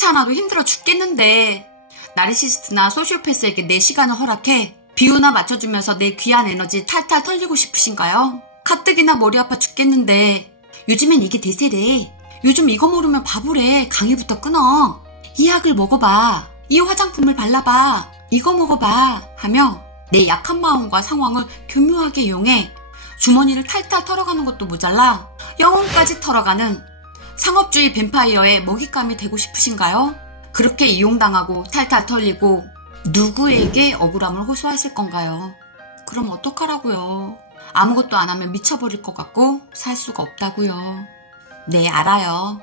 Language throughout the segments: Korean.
아무렇지 않아도 힘들어 죽겠는데 나르시스트나 소시오패스에게 내 시간을 허락해 비유나 맞춰주면서 내 귀한 에너지 탈탈 털리고 싶으신가요? 가뜩이나 머리 아파 죽겠는데 요즘엔 이게 대세래. 요즘 이거 모르면 바보래. 강의부터 끊어. 이 약을 먹어봐. 이 화장품을 발라봐. 이거 먹어봐 하며 내 약한 마음과 상황을 교묘하게 이용해 주머니를 탈탈 털어가는 것도 모자라 영혼까지 털어가는 상업주의 뱀파이어의 먹잇감이 되고 싶으신가요? 그렇게 이용당하고 탈탈 털리고 누구에게 억울함을 호소하실 건가요? 그럼 어떡하라고요? 아무것도 안 하면 미쳐버릴 것 같고 살 수가 없다고요. 네, 알아요.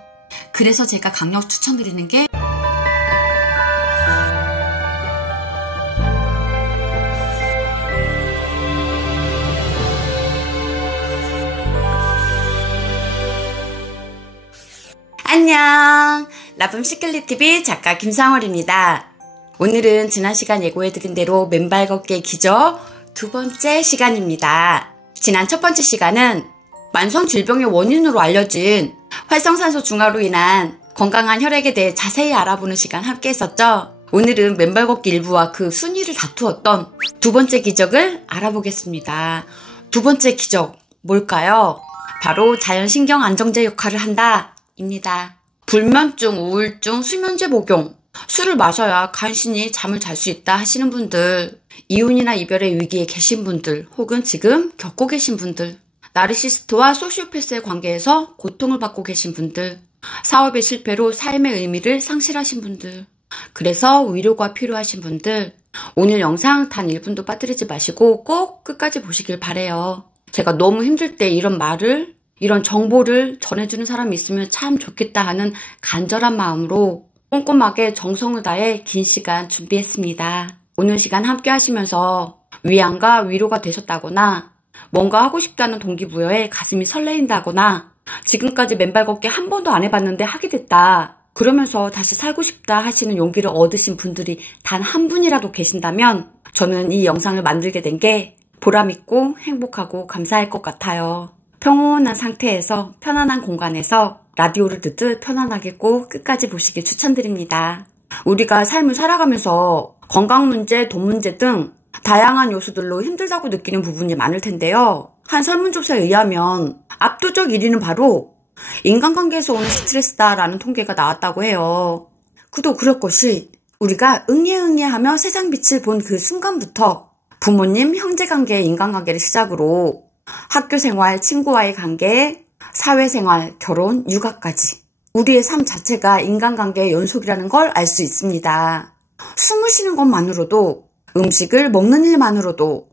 그래서 제가 강력 추천드리는 게 안녕! 라붐 시클릿TV 작가 김상월입니다. 오늘은 지난 시간 예고해드린 대로 맨발 걷기의 기적 두 번째 시간입니다. 지난 첫 번째 시간은 만성질병의 원인으로 알려진 활성산소 중화로 인한 건강한 혈액에 대해 자세히 알아보는 시간 함께 했었죠? 오늘은 맨발 걷기 일부와 그 순위를 다투었던 두 번째 기적을 알아보겠습니다. 두 번째 기적 뭘까요? 바로 자연신경 안정제 역할을 한다 입니다. 불면증, 우울증, 수면제 복용, 술을 마셔야 간신히 잠을 잘 수 있다 하시는 분들, 이혼이나 이별의 위기에 계신 분들, 혹은 지금 겪고 계신 분들, 나르시스트와 소시오패스의 관계에서 고통을 받고 계신 분들, 사업의 실패로 삶의 의미를 상실하신 분들, 그래서 위로가 필요하신 분들, 오늘 영상 단 1분도 빠뜨리지 마시고 꼭 끝까지 보시길 바래요. 제가 너무 힘들 때 이런 정보를 전해주는 사람이 있으면 참 좋겠다 하는 간절한 마음으로 꼼꼼하게 정성을 다해 긴 시간 준비했습니다. 오늘 시간 함께 하시면서 위안과 위로가 되셨다거나 뭔가 하고 싶다는 동기부여에 가슴이 설레인다거나 지금까지 맨발 걷기 한 번도 안 해봤는데 하게 됐다. 그러면서 다시 살고 싶다 하시는 용기를 얻으신 분들이 단 한 분이라도 계신다면 저는 이 영상을 만들게 된 게 보람있고 행복하고 감사할 것 같아요. 평온한 상태에서 편안한 공간에서 라디오를 듣듯 편안하게 꼭 끝까지 보시길 추천드립니다. 우리가 삶을 살아가면서 건강 문제, 돈 문제 등 다양한 요소들로 힘들다고 느끼는 부분이 많을 텐데요. 한 설문조사에 의하면 압도적 1위는 바로 인간관계에서 오는 스트레스다라는 통계가 나왔다고 해요. 그도 그럴 것이 우리가 응애응애하며 세상 빛을 본 그 순간부터 부모님, 형제관계, 인간관계를 시작으로 학교생활, 친구와의 관계, 사회생활, 결혼, 육아까지 우리의 삶 자체가 인간관계의 연속이라는 걸 알 수 있습니다. 숨을 쉬는 것만으로도, 음식을 먹는 일만으로도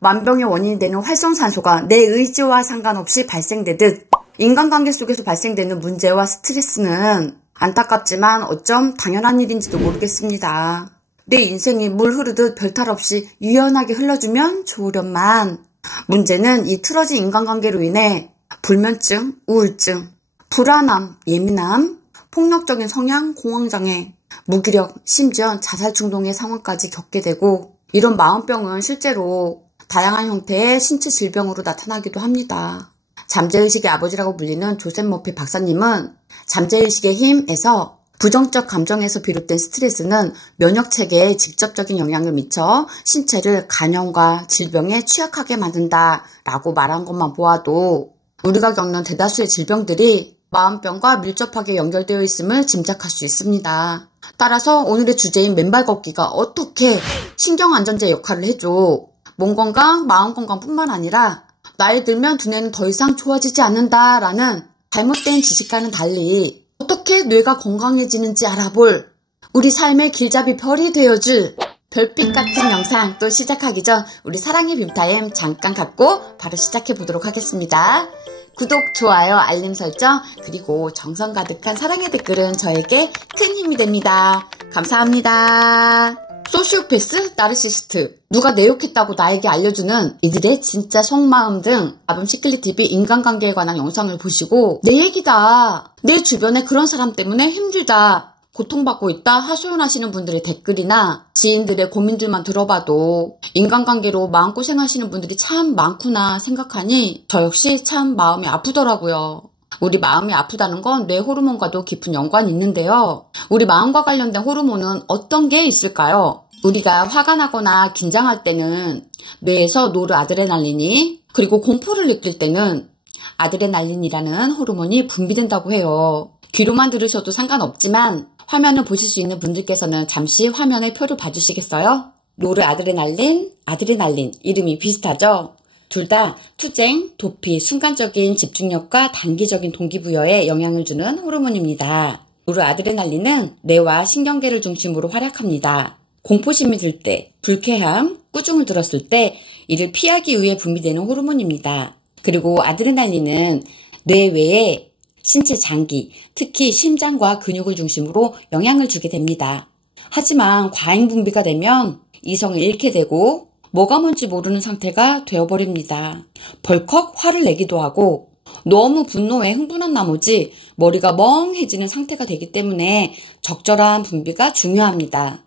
만병의 원인이 되는 활성산소가 내 의지와 상관없이 발생되듯 인간관계 속에서 발생되는 문제와 스트레스는 안타깝지만 어쩜 당연한 일인지도 모르겠습니다. 내 인생이 물 흐르듯 별탈 없이 유연하게 흘러주면 좋으련만 문제는 이 틀어진 인간관계로 인해 불면증, 우울증, 불안함, 예민함, 폭력적인 성향, 공황장애, 무기력, 심지어 자살충동의 상황까지 겪게 되고 이런 마음병은 실제로 다양한 형태의 신체 질병으로 나타나기도 합니다. 잠재의식의 아버지라고 불리는 조셉 머피 박사님은 잠재의식의 힘에서 부정적 감정에서 비롯된 스트레스는 면역체계에 직접적인 영향을 미쳐 신체를 간염과 질병에 취약하게 만든다라고 말한 것만 보아도 우리가 겪는 대다수의 질병들이 마음병과 밀접하게 연결되어 있음을 짐작할 수 있습니다. 따라서 오늘의 주제인 맨발 걷기가 어떻게 신경안정제 역할을 해줘 몸 건강, 마음 건강뿐만 아니라 나이 들면 두뇌는 더 이상 좋아지지 않는다라는 잘못된 지식과는 달리 어떻게 뇌가 건강해지는지 알아볼 우리 삶의 길잡이 별이 되어줄 별빛 같은 영상 또 시작하기 전 우리 사랑의 빔타임 잠깐 갖고 바로 시작해 보도록 하겠습니다. 구독, 좋아요, 알림 설정 그리고 정성 가득한 사랑의 댓글은 저에게 큰 힘이 됩니다. 감사합니다. 소시오패스, 나르시스트, 누가 내 욕했다고 나에게 알려주는 이들의 진짜 속마음 등 라붐 시클릿TV 인간관계에 관한 영상을 보시고 내 얘기다, 내 주변에 그런 사람 때문에 힘들다, 고통받고 있다 하소연하시는 분들의 댓글이나 지인들의 고민들만 들어봐도 인간관계로 마음고생하시는 분들이 참 많구나 생각하니 저 역시 참 마음이 아프더라고요. 우리 마음이 아프다는 건 뇌 호르몬과도 깊은 연관이 있는데요. 우리 마음과 관련된 호르몬은 어떤 게 있을까요? 우리가 화가 나거나 긴장할 때는 뇌에서 노르아드레날린이, 그리고 공포를 느낄 때는 아드레날린이라는 호르몬이 분비된다고 해요. 귀로만 들으셔도 상관없지만 화면을 보실 수 있는 분들께서는 잠시 화면의 표를 봐주시겠어요? 노르아드레날린, 아드레날린, 이름이 비슷하죠? 둘 다 투쟁, 도피, 순간적인 집중력과 단기적인 동기부여에 영향을 주는 호르몬입니다. 노르아드레날린은 뇌와 신경계를 중심으로 활약합니다. 공포심이 들 때, 불쾌함, 꾸중을 들었을 때 이를 피하기 위해 분비되는 호르몬입니다. 그리고 아드레날린은 뇌외에 신체 장기, 특히 심장과 근육을 중심으로 영향을 주게 됩니다. 하지만 과잉 분비가 되면 이성을 잃게 되고 뭐가 뭔지 모르는 상태가 되어버립니다. 벌컥 화를 내기도 하고 너무 분노에 흥분한 나머지 머리가 멍해지는 상태가 되기 때문에 적절한 분비가 중요합니다.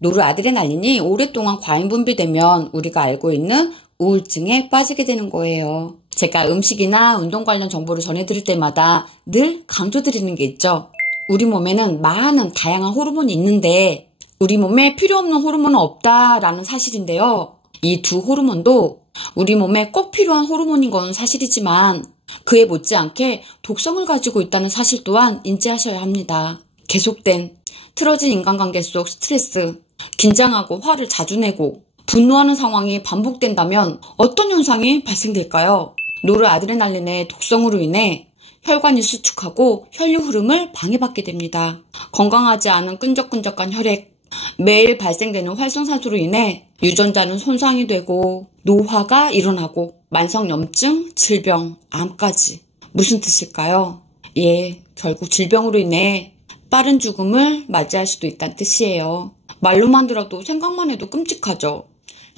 노르아드레날린이 오랫동안 과잉 분비되면 우리가 알고 있는 우울증에 빠지게 되는 거예요. 제가 음식이나 운동 관련 정보를 전해드릴 때마다 늘 강조드리는 게 있죠. 우리 몸에는 많은 다양한 호르몬이 있는데 우리 몸에 필요 없는 호르몬은 없다라는 사실인데요. 이 두 호르몬도 우리 몸에 꼭 필요한 호르몬인 건 사실이지만 그에 못지않게 독성을 가지고 있다는 사실 또한 인지하셔야 합니다. 계속된 틀어진 인간관계 속 스트레스, 긴장하고 화를 자주 내고 분노하는 상황이 반복된다면 어떤 현상이 발생될까요? 노르아드레날린의 독성으로 인해 혈관이 수축하고 혈류 흐름을 방해받게 됩니다. 건강하지 않은 끈적끈적한 혈액, 매일 발생되는 활성산소로 인해 유전자는 손상이 되고 노화가 일어나고 만성염증, 질병, 암까지. 무슨 뜻일까요? 예, 결국 질병으로 인해 빠른 죽음을 맞이할 수도 있다는 뜻이에요. 말로만 들어도 생각만 해도 끔찍하죠.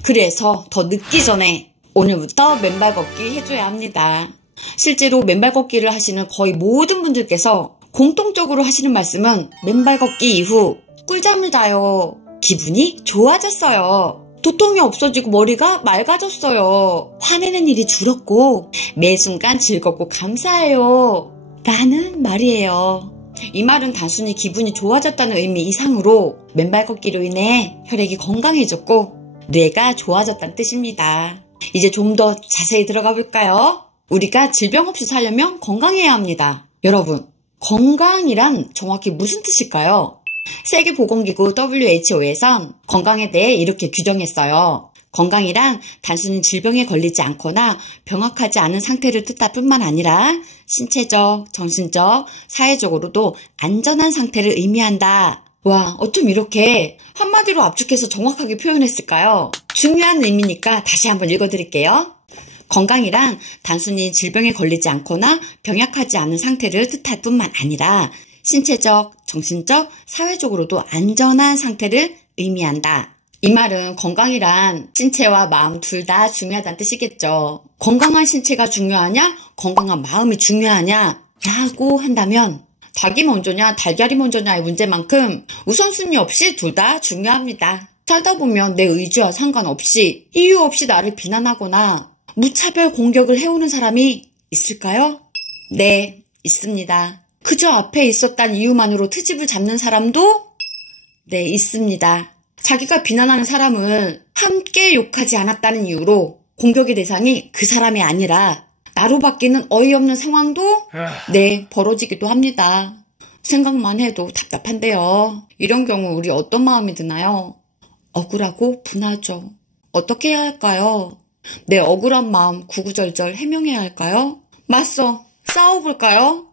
그래서 더 늦기 전에 오늘부터 맨발 걷기 해줘야 합니다. 실제로 맨발 걷기를 하시는 거의 모든 분들께서 공통적으로 하시는 말씀은 맨발 걷기 이후 꿀잠을 자요. 기분이 좋아졌어요. 두통이 없어지고 머리가 맑아졌어요. 화내는 일이 줄었고 매 순간 즐겁고 감사해요. 라는 말이에요. 이 말은 단순히 기분이 좋아졌다는 의미 이상으로 맨발 걷기로 인해 혈액이 건강해졌고 뇌가 좋아졌다는 뜻입니다. 이제 좀 더 자세히 들어가 볼까요? 우리가 질병 없이 살려면 건강해야 합니다. 여러분, 건강이란 정확히 무슨 뜻일까요? 세계보건기구 WHO에선 건강에 대해 이렇게 규정했어요. 건강이란 단순히 질병에 걸리지 않거나 병약하지 않은 상태를 뜻할 뿐만 아니라 신체적, 정신적, 사회적으로도 안전한 상태를 의미한다. 와, 어쩜 이렇게 한마디로 압축해서 정확하게 표현했을까요? 중요한 의미니까 다시 한번 읽어드릴게요. 건강이란 단순히 질병에 걸리지 않거나 병약하지 않은 상태를 뜻할 뿐만 아니라 신체적, 정신적, 사회적으로도 안전한 상태를 의미한다. 이 말은 건강이란 신체와 마음 둘 다 중요하다는 뜻이겠죠. 건강한 신체가 중요하냐? 건강한 마음이 중요하냐? 라고 한다면 닭이 먼저냐 달걀이 먼저냐의 문제만큼 우선순위 없이 둘 다 중요합니다. 살다 보면 내 의지와 상관없이 이유 없이 나를 비난하거나 무차별 공격을 해오는 사람이 있을까요? 네, 있습니다. 그저 앞에 있었단 이유만으로 트집을 잡는 사람도 네, 있습니다. 자기가 비난하는 사람을 함께 욕하지 않았다는 이유로 공격의 대상이 그 사람이 아니라 나로 바뀌는 어이없는 상황도 네, 벌어지기도 합니다. 생각만 해도 답답한데요. 이런 경우 우리 어떤 마음이 드나요? 억울하고 분하죠. 어떻게 해야 할까요? 내 억울한 마음 구구절절 해명해야 할까요? 맞서 싸워볼까요?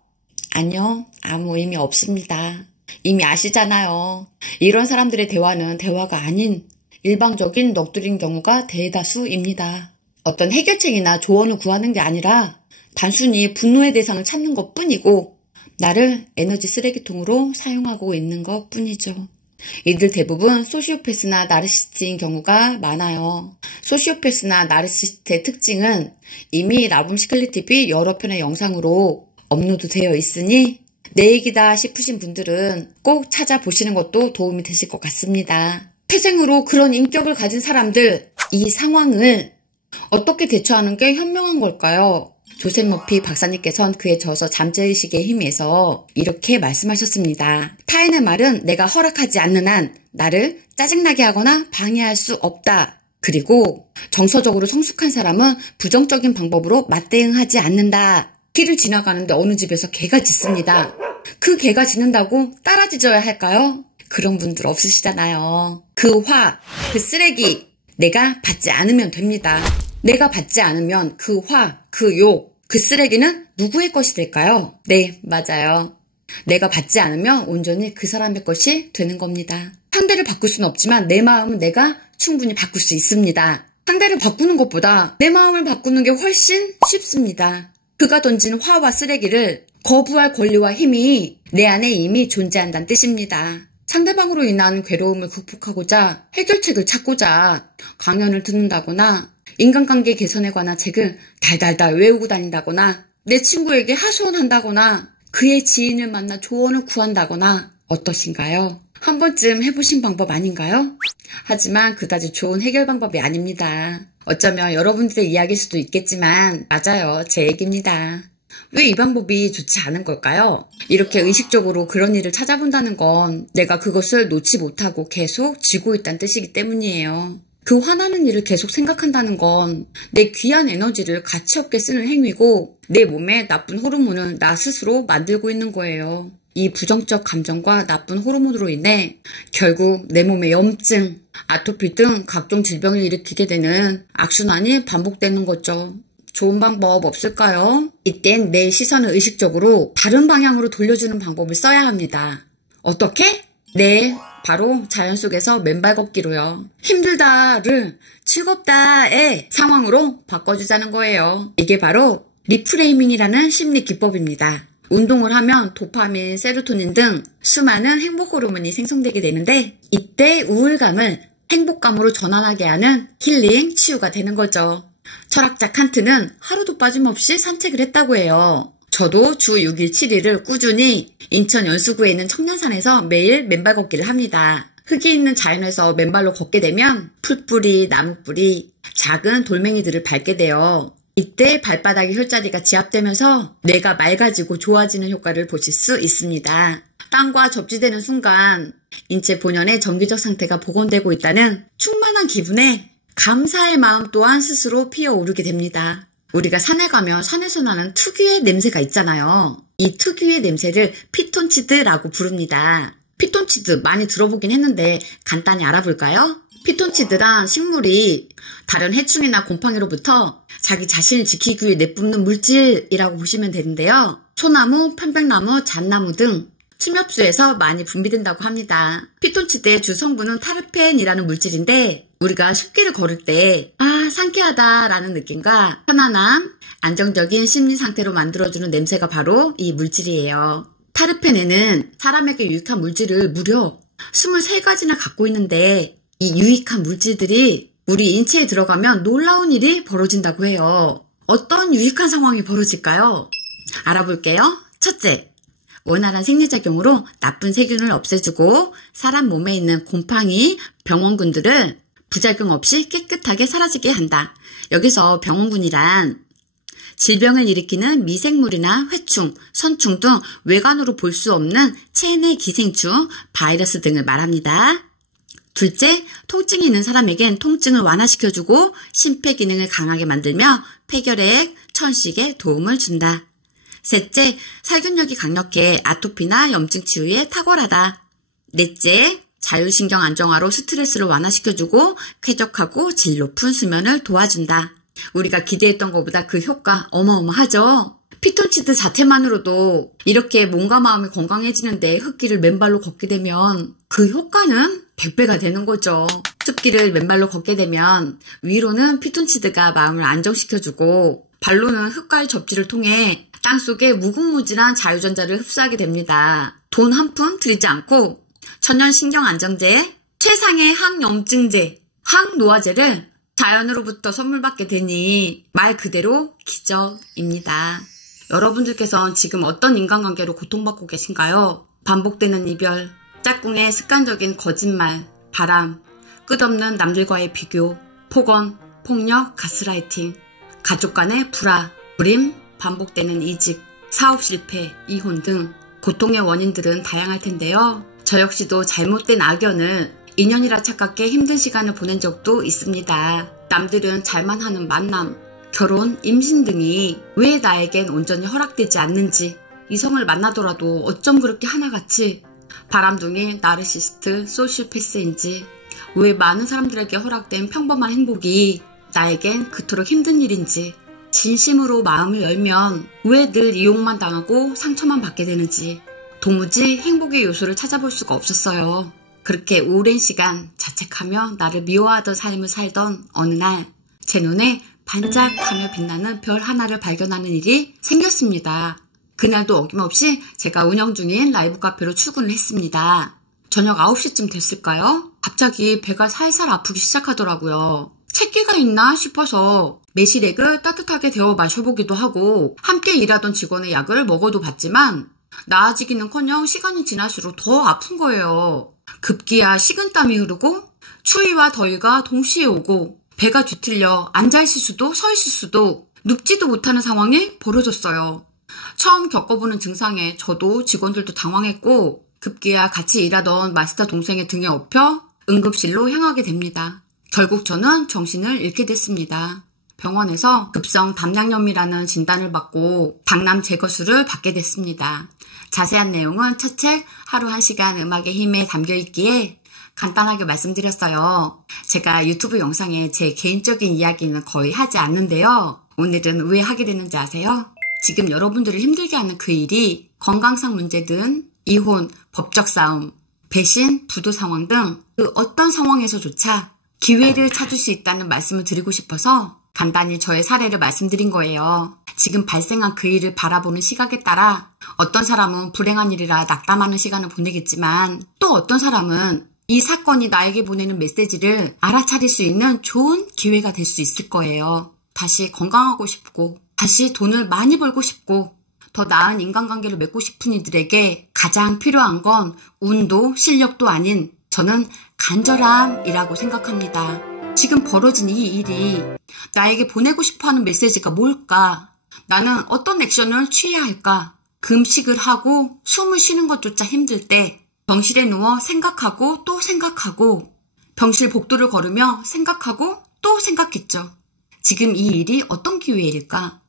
아니요, 아무 의미 없습니다. 이미 아시잖아요. 이런 사람들의 대화는 대화가 아닌 일방적인 넋두린 경우가 대다수입니다. 어떤 해결책이나 조언을 구하는 게 아니라 단순히 분노의 대상을 찾는 것 뿐이고 나를 에너지 쓰레기통으로 사용하고 있는 것 뿐이죠. 이들 대부분 소시오패스나 나르시스트인 경우가 많아요. 소시오패스나 나르시스트의 특징은 이미 라붐시클리TV 여러 편의 영상으로 업로드되어 있으니 내 얘기다 싶으신 분들은 꼭 찾아보시는 것도 도움이 되실 것 같습니다. 태생으로 그런 인격을 가진 사람들, 이 상황을 어떻게 대처하는 게 현명한 걸까요? 조셉 머피 박사님께서는 그의 저서 잠재의식에 힘에서 이렇게 말씀하셨습니다. 타인의 말은 내가 허락하지 않는 한 나를 짜증나게 하거나 방해할 수 없다. 그리고 정서적으로 성숙한 사람은 부정적인 방법으로 맞대응하지 않는다. 길을 지나가는데 어느 집에서 개가 짖습니다. 그 개가 짖는다고 따라 짖어야 할까요? 그런 분들 없으시잖아요. 그 화, 그 쓰레기 내가 받지 않으면 됩니다. 내가 받지 않으면 그 화, 그 욕, 그 쓰레기는 누구의 것이 될까요? 네, 맞아요. 내가 받지 않으면 온전히 그 사람의 것이 되는 겁니다. 상대를 바꿀 수는 없지만 내 마음은 내가 충분히 바꿀 수 있습니다. 상대를 바꾸는 것보다 내 마음을 바꾸는 게 훨씬 쉽습니다. 그가 던진 화와 쓰레기를 거부할 권리와 힘이 내 안에 이미 존재한다는 뜻입니다. 상대방으로 인한 괴로움을 극복하고자 해결책을 찾고자 강연을 듣는다거나 인간관계 개선에 관한 책을 달달달 외우고 다닌다거나 내 친구에게 하소연한다거나 그의 지인을 만나 조언을 구한다거나 어떠신가요? 한 번쯤 해보신 방법 아닌가요? 하지만 그다지 좋은 해결 방법이 아닙니다. 어쩌면 여러분들의 이야기일 수도 있겠지만 맞아요. 제 얘기입니다. 왜 이 방법이 좋지 않은 걸까요? 이렇게 의식적으로 그런 일을 찾아본다는 건 내가 그것을 놓지 못하고 계속 쥐고 있다는 뜻이기 때문이에요. 그 화나는 일을 계속 생각한다는 건 내 귀한 에너지를 가치없게 쓰는 행위고 내 몸에 나쁜 호르몬을 나 스스로 만들고 있는 거예요. 이 부정적 감정과 나쁜 호르몬으로 인해 결국 내 몸에 염증, 아토피 등 각종 질병을 일으키게 되는 악순환이 반복되는 거죠. 좋은 방법 없을까요? 이땐 내 시선을 의식적으로 다른 방향으로 돌려주는 방법을 써야 합니다. 어떻게? 네, 바로 자연 속에서 맨발 걷기로요. 힘들다를 즐겁다의 상황으로 바꿔주자는 거예요. 이게 바로 리프레이밍이라는 심리 기법입니다. 운동을 하면 도파민, 세로토닌 등 수많은 행복 호르몬이 생성되게 되는데 이때 우울감을 행복감으로 전환하게 하는 힐링, 치유가 되는 거죠. 철학자 칸트는 하루도 빠짐없이 산책을 했다고 해요. 저도 주 6일 7일을 꾸준히 인천 연수구에 있는 청량산에서 매일 맨발 걷기를 합니다. 흙이 있는 자연에서 맨발로 걷게 되면 풀뿌리, 나무뿌리, 작은 돌멩이들을 밟게 돼요. 이때 발바닥의 혈자리가 지압되면서 뇌가 맑아지고 좋아지는 효과를 보실 수 있습니다. 땅과 접지되는 순간 인체 본연의 정기적 상태가 복원되고 있다는 충만한 기분에 감사의 마음 또한 스스로 피어오르게 됩니다. 우리가 산에 가면 산에서 나는 특유의 냄새가 있잖아요. 이 특유의 냄새를 피톤치드라고 부릅니다. 피톤치드 많이 들어보긴 했는데 간단히 알아볼까요? 피톤치드란 식물이 다른 해충이나 곰팡이로부터 자기 자신을 지키기 위해 내뿜는 물질이라고 보시면 되는데요. 소나무, 편백나무, 잣나무 등 침엽수에서 많이 분비된다고 합니다. 피톤치드의 주 성분은 타르펜이라는 물질인데 우리가 숲길을 걸을 때 상쾌하다라는 느낌과 편안함, 안정적인 심리 상태로 만들어주는 냄새가 바로 이 물질이에요. 타르펜에는 사람에게 유익한 물질을 무려 23가지나 갖고 있는데 이 유익한 물질들이 우리 인체에 들어가면 놀라운 일이 벌어진다고 해요. 어떤 유익한 상황이 벌어질까요? 알아볼게요. 첫째, 원활한 생리작용으로 나쁜 세균을 없애주고 사람 몸에 있는 곰팡이, 병원균들을 부작용 없이 깨끗하게 사라지게 한다. 여기서 병원균이란 질병을 일으키는 미생물이나 회충, 선충 등 외관으로 볼 수 없는 체내 기생충, 바이러스 등을 말합니다. 둘째, 통증이 있는 사람에겐 통증을 완화시켜주고 심폐기능을 강하게 만들며 폐결핵, 천식에 도움을 준다. 셋째, 살균력이 강력해 아토피나 염증 치유에 탁월하다. 넷째, 자율신경 안정화로 스트레스를 완화시켜주고 쾌적하고 질 높은 수면을 도와준다. 우리가 기대했던 것보다 그 효과 어마어마하죠? 피톤치드 자체만으로도 이렇게 몸과 마음이 건강해지는데 흙길을 맨발로 걷게 되면 그 효과는 100배가 되는 거죠. 숲길을 맨발로 걷게 되면 위로는 피톤치드가 마음을 안정시켜주고 발로는 흙과의 접지를 통해 땅속에 무궁무진한 자유전자를 흡수하게 됩니다. 돈 한 푼 들이지 않고 천연신경안정제, 최상의 항염증제, 항노화제를 자연으로부터 선물 받게 되니 말 그대로 기적입니다. 여러분들께서는 지금 어떤 인간관계로 고통받고 계신가요? 반복되는 이별, 짝꿍의 습관적인 거짓말, 바람, 끝없는 남들과의 비교, 폭언, 폭력, 가스라이팅, 가족 간의 불화, 불임, 반복되는 이직, 사업 실패, 이혼 등 고통의 원인들은 다양할 텐데요. 저 역시도 잘못된 악연을 인연이라 착각해 힘든 시간을 보낸 적도 있습니다. 남들은 잘만 하는 만남, 결혼, 임신 등이 왜 나에겐 온전히 허락되지 않는지, 이성을 만나더라도 어쩜 그렇게 하나같이 바람둥이, 나르시스트, 소시오패스인지, 왜 많은 사람들에게 허락된 평범한 행복이 나에겐 그토록 힘든 일인지, 진심으로 마음을 열면 왜 늘 이용만 당하고 상처만 받게 되는지 도무지 행복의 요소를 찾아볼 수가 없었어요. 그렇게 오랜 시간 자책하며 나를 미워하던 삶을 살던 어느 날 제 눈에 반짝하며 빛나는 별 하나를 발견하는 일이 생겼습니다. 그날도 어김없이 제가 운영 중인 라이브 카페로 출근을 했습니다. 저녁 9시쯤 됐을까요? 갑자기 배가 살살 아프기 시작하더라고요. 채기가 있나 싶어서 매실액을 따뜻하게 데워 마셔보기도 하고 함께 일하던 직원의 약을 먹어도 봤지만 나아지기는커녕 시간이 지날수록 더 아픈 거예요. 급기야 식은땀이 흐르고 추위와 더위가 동시에 오고 배가 뒤틀려 앉아있을 수도 서 있을 수도 눕지도 못하는 상황이 벌어졌어요. 처음 겪어보는 증상에 저도 직원들도 당황했고 급기야 같이 일하던 마스터 동생의 등에 업혀 응급실로 향하게 됩니다. 결국 저는 정신을 잃게 됐습니다. 병원에서 급성 담낭염이라는 진단을 받고 당남 제거술을 받게 됐습니다. 자세한 내용은 첫 책 하루 1시간 음악의 힘에 담겨있기에 간단하게 말씀드렸어요. 제가 유튜브 영상에 제 개인적인 이야기는 거의 하지 않는데요. 오늘은 왜 하게 됐는지 아세요? 지금 여러분들을 힘들게 하는 그 일이 건강상 문제든 이혼, 법적 싸움, 배신, 부도 상황 등 그 어떤 상황에서조차 기회를 찾을 수 있다는 말씀을 드리고 싶어서 간단히 저의 사례를 말씀드린 거예요. 지금 발생한 그 일을 바라보는 시각에 따라 어떤 사람은 불행한 일이라 낙담하는 시간을 보내겠지만 또 어떤 사람은 이 사건이 나에게 보내는 메시지를 알아차릴 수 있는 좋은 기회가 될 수 있을 거예요. 다시 건강하고 싶고 다시 돈을 많이 벌고 싶고 더 나은 인간관계를 맺고 싶은 이들에게 가장 필요한 건 운도 실력도 아닌 저는 간절함이라고 생각합니다. 지금 벌어진 이 일이 나에게 보내고 싶어하는 메시지가 뭘까? 나는 어떤 액션을 취해야 할까? 금식을 하고 숨을 쉬는 것조차 힘들 때 병실에 누워 생각하고 또 생각하고 병실 복도를 걸으며 생각하고 또 생각했죠. 지금 이 일이 어떤 기회일까?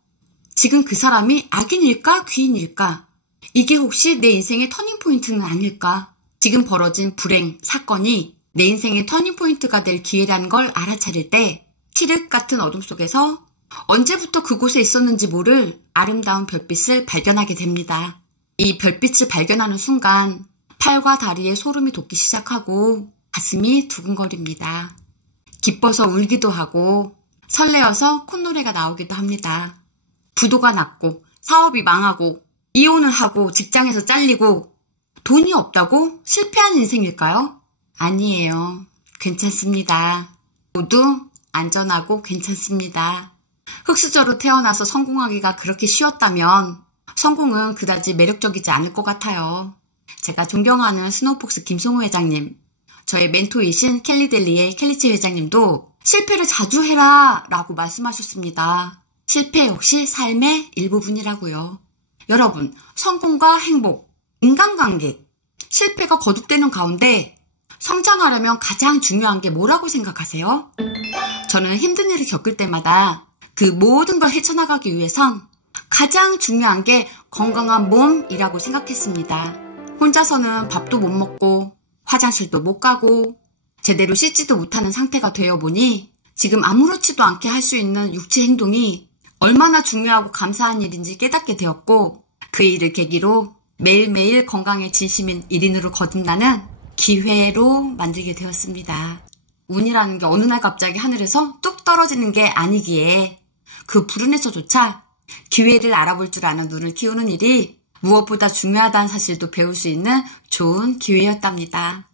지금 그 사람이 악인일까 귀인일까? 이게 혹시 내 인생의 터닝포인트는 아닐까? 지금 벌어진 불행, 사건이 내 인생의 터닝포인트가 될 기회라는 걸 알아차릴 때 칠흑 같은 어둠 속에서 언제부터 그곳에 있었는지 모를 아름다운 별빛을 발견하게 됩니다. 이 별빛을 발견하는 순간 팔과 다리에 소름이 돋기 시작하고 가슴이 두근거립니다. 기뻐서 울기도 하고 설레어서 콧노래가 나오기도 합니다. 부도가 났고 사업이 망하고 이혼을 하고 직장에서 잘리고 돈이 없다고 실패한 인생일까요? 아니에요. 괜찮습니다. 모두 안전하고 괜찮습니다. 흙수저로 태어나서 성공하기가 그렇게 쉬웠다면 성공은 그다지 매력적이지 않을 것 같아요. 제가 존경하는 스노우폭스 김성호 회장님, 저의 멘토이신 켈리델리의 켈리치 회장님도 실패를 자주 해라 라고 말씀하셨습니다. 실패 역시 삶의 일부분이라고요. 여러분, 성공과 행복, 인간관계, 실패가 거듭되는 가운데 성장하려면 가장 중요한 게 뭐라고 생각하세요? 저는 힘든 일을 겪을 때마다 그 모든 걸 헤쳐나가기 위해선 가장 중요한 게 건강한 몸이라고 생각했습니다. 혼자서는 밥도 못 먹고 화장실도 못 가고 제대로 씻지도 못하는 상태가 되어 보니 지금 아무렇지도 않게 할 수 있는 육체 행동이 얼마나 중요하고 감사한 일인지 깨닫게 되었고 그 일을 계기로 매일매일 건강에 진심인 1인으로 거듭나는 기회로 만들게 되었습니다. 운이라는 게 어느 날 갑자기 하늘에서 뚝 떨어지는 게 아니기에 그 불운에서조차 기회를 알아볼 줄 아는 눈을 키우는 일이 무엇보다 중요하다는 사실도 배울 수 있는 좋은 기회였답니다.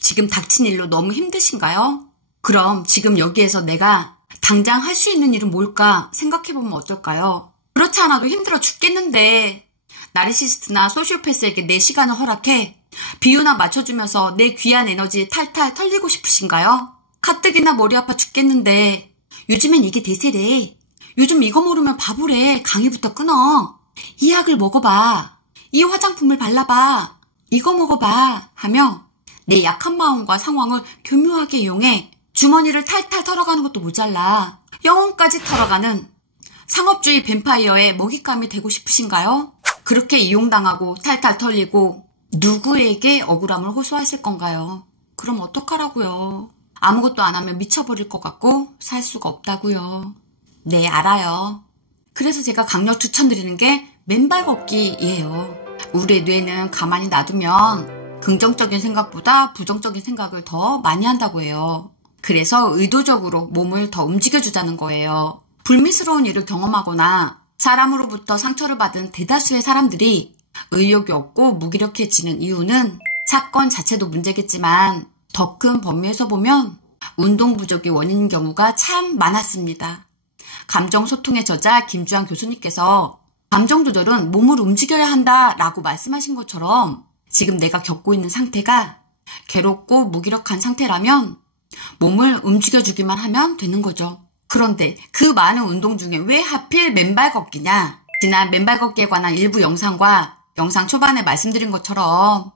지금 닥친 일로 너무 힘드신가요? 그럼 지금 여기에서 내가 당장 할 수 있는 일은 뭘까 생각해보면 어떨까요? 그렇지 않아도 힘들어 죽겠는데 나르시스트나 소시오패스에게 내 시간을 허락해 비유나 맞춰주면서 내 귀한 에너지 탈탈 털리고 싶으신가요? 가뜩이나 머리 아파 죽겠는데 요즘엔 이게 대세래. 요즘 이거 모르면 바보래. 강의부터 끊어. 이 약을 먹어봐. 이 화장품을 발라봐. 이거 먹어봐. 하며 내 약한 마음과 상황을 교묘하게 이용해 주머니를 탈탈 털어가는 것도 모자라 영혼까지 털어가는 상업주의 뱀파이어의 먹잇감이 되고 싶으신가요? 그렇게 이용당하고 탈탈 털리고 누구에게 억울함을 호소하실 건가요? 그럼 어떡하라고요? 아무것도 안 하면 미쳐버릴 것 같고 살 수가 없다고요. 네, 알아요. 그래서 제가 강력 추천드리는 게 맨발 걷기예요. 우리의 뇌는 가만히 놔두면 긍정적인 생각보다 부정적인 생각을 더 많이 한다고 해요. 그래서 의도적으로 몸을 더 움직여주자는 거예요. 불미스러운 일을 경험하거나 사람으로부터 상처를 받은 대다수의 사람들이 의욕이 없고 무기력해지는 이유는 사건 자체도 문제겠지만 더 큰 범위에서 보면 운동 부족이 원인인 경우가 참 많았습니다. 감정소통의 저자 김주환 교수님께서 감정 조절은 몸을 움직여야 한다라고 말씀하신 것처럼 지금 내가 겪고 있는 상태가 괴롭고 무기력한 상태라면 몸을 움직여주기만 하면 되는 거죠. 그런데 그 많은 운동 중에 왜 하필 맨발 걷기냐? 지난 맨발 걷기에 관한 일부 영상과 영상 초반에 말씀드린 것처럼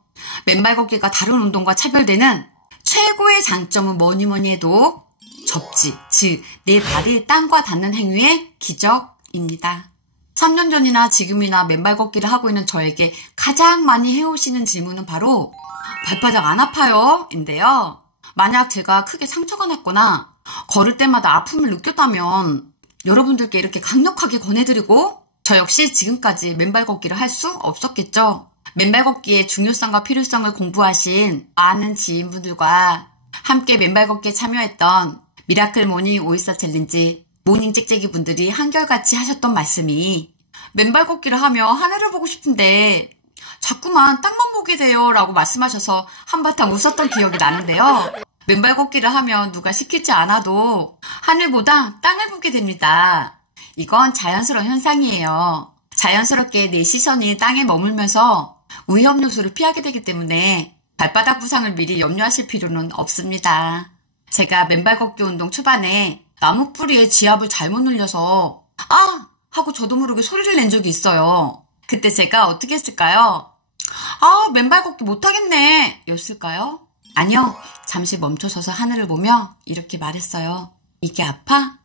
맨발 걷기가 다른 운동과 차별되는 최고의 장점은 뭐니 해도 접지, 즉 내 발이 땅과 닿는 행위의 기적입니다. 3년 전이나 지금이나 맨발 걷기를 하고 있는 저에게 가장 많이 해오시는 질문은 바로 발바닥 안 아파요? 인데요. 만약 제가 크게 상처가 났거나 걸을 때마다 아픔을 느꼈다면 여러분들께 이렇게 강력하게 권해드리고 저 역시 지금까지 맨발 걷기를 할 수 없었겠죠. 맨발 걷기의 중요성과 필요성을 공부하신 많은 지인분들과 함께 맨발 걷기에 참여했던 미라클 모닝 오이서 챌린지 모닝 찍찍이 분들이 한결같이 하셨던 말씀이 맨발 걷기를 하며 하늘을 보고 싶은데 자꾸만 땅만 보게 돼요 라고 말씀하셔서 한바탕 웃었던 기억이 나는데요. 맨발 걷기를 하면 누가 시키지 않아도 하늘보다 땅을 보게 됩니다. 이건 자연스러운 현상이에요. 자연스럽게 내 시선이 땅에 머물면서 위험 요소를 피하게 되기 때문에 발바닥 부상을 미리 염려하실 필요는 없습니다. 제가 맨발 걷기 운동 초반에 나무 뿌리에 지압을 잘못 눌려서 아! 하고 저도 모르게 소리를 낸 적이 있어요. 그때 제가 어떻게 했을까요? 아, 맨발 걷기 못하겠네 였을까요? 아니요. 잠시 멈춰서서 하늘을 보며 이렇게 말했어요. 이게 아파?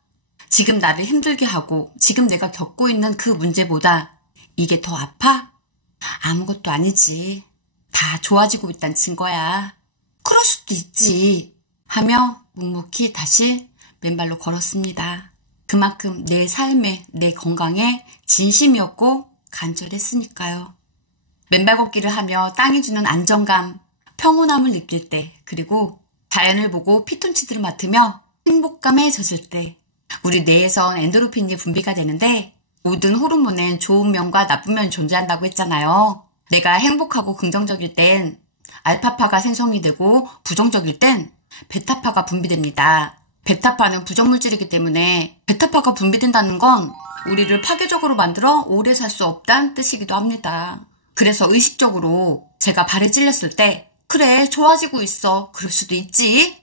지금 나를 힘들게 하고 지금 내가 겪고 있는 그 문제보다 이게 더 아파? 아무것도 아니지. 다 좋아지고 있다는 증거야. 그럴 수도 있지. 하며 묵묵히 다시 맨발로 걸었습니다. 그만큼 내 삶에, 내 건강에 진심이었고 간절했으니까요. 맨발 걷기를 하며 땅이 주는 안정감, 평온함을 느낄 때, 그리고 자연을 보고 피톤치드를 맡으며 행복감에 젖을 때 우리 뇌에선 엔도르핀이 분비가 되는데 모든 호르몬엔 좋은 면과 나쁜 면이 존재한다고 했잖아요. 내가 행복하고 긍정적일 땐 알파파가 생성이 되고 부정적일 땐 베타파가 분비됩니다. 베타파는 부정물질이기 때문에 베타파가 분비된다는 건 우리를 파괴적으로 만들어 오래 살 수 없다는 뜻이기도 합니다. 그래서 의식적으로 제가 발에 찔렸을 때 그래 좋아지고 있어 그럴 수도 있지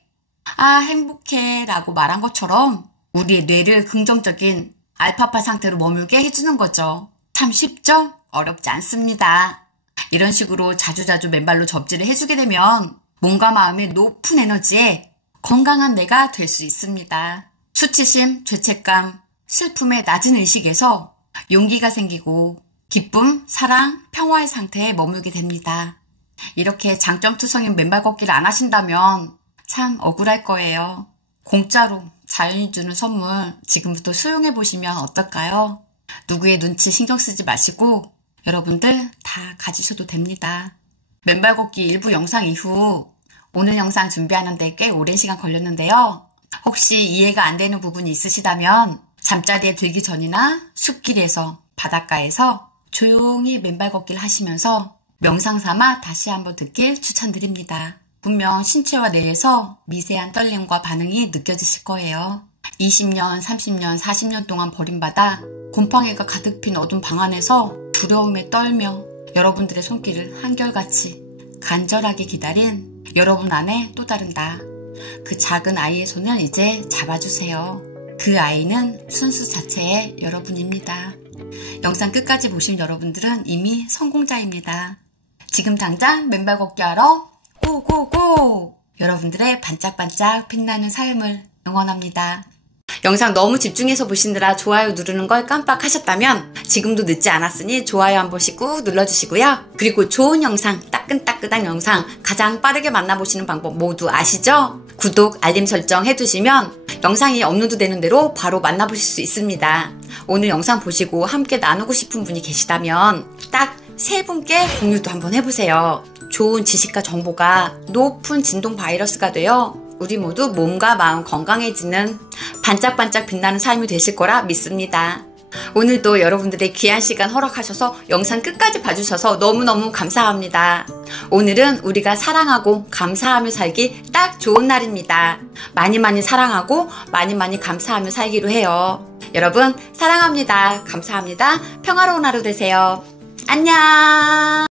아 행복해 라고 말한 것처럼 우리의 뇌를 긍정적인 알파파 상태로 머물게 해주는 거죠. 참 쉽죠? 어렵지 않습니다. 이런 식으로 자주자주 맨발로 접지를 해주게 되면 몸과 마음의 높은 에너지에 건강한 내가 될 수 있습니다. 수치심, 죄책감, 슬픔의 낮은 의식에서 용기가 생기고 기쁨, 사랑, 평화의 상태에 머물게 됩니다. 이렇게 장점투성인 맨발 걷기를 안 하신다면 참 억울할 거예요. 공짜로 자연이 주는 선물 지금부터 수용해 보시면 어떨까요? 누구의 눈치 신경 쓰지 마시고 여러분들 다 가지셔도 됩니다. 맨발 걷기 일부 영상 이후 오늘 영상 준비하는데 꽤 오랜 시간 걸렸는데요. 혹시 이해가 안 되는 부분이 있으시다면 잠자리에 들기 전이나 숲길에서 바닷가에서 조용히 맨발 걷기를 하시면서 명상 삼아 다시 한번 듣길 추천드립니다. 분명 신체와 뇌에서 미세한 떨림과 반응이 느껴지실 거예요. 20년, 30년, 40년 동안 버림받아 곰팡이가 가득 핀 어두운 방 안에서 두려움에 떨며 여러분들의 손길을 한결같이 간절하게 기다린 여러분 안에 또 다른 나. 그 작은 아이의 손을 이제 잡아주세요. 그 아이는 순수 자체의 여러분입니다. 영상 끝까지 보신 여러분들은 이미 성공자입니다. 지금 당장 맨발 걷기 하러 고고고! 여러분들의 반짝반짝 빛나는 삶을 응원합니다. 영상 너무 집중해서 보시느라 좋아요 누르는 걸 깜빡하셨다면 지금도 늦지 않았으니 좋아요 한 번씩 꾹 눌러주시고요. 그리고 좋은 영상, 따끈따끈한 영상 가장 빠르게 만나보시는 방법 모두 아시죠? 구독, 알림 설정 해두시면 영상이 업로드되는 대로 바로 만나보실 수 있습니다. 오늘 영상 보시고 함께 나누고 싶은 분이 계시다면 딱 3분께 공유도 한번 해보세요. 좋은 지식과 정보가 높은 진동 바이러스가 되어 우리 모두 몸과 마음 건강해지는 반짝반짝 빛나는 삶이 되실 거라 믿습니다. 오늘도 여러분들의 귀한 시간 허락하셔서 영상 끝까지 봐주셔서 너무너무 감사합니다. 오늘은 우리가 사랑하고 감사하며 살기 딱 좋은 날입니다. 많이 사랑하고 많이 감사하며 살기로 해요. 여러분 사랑합니다. 감사합니다. 평화로운 하루 되세요. 안녕.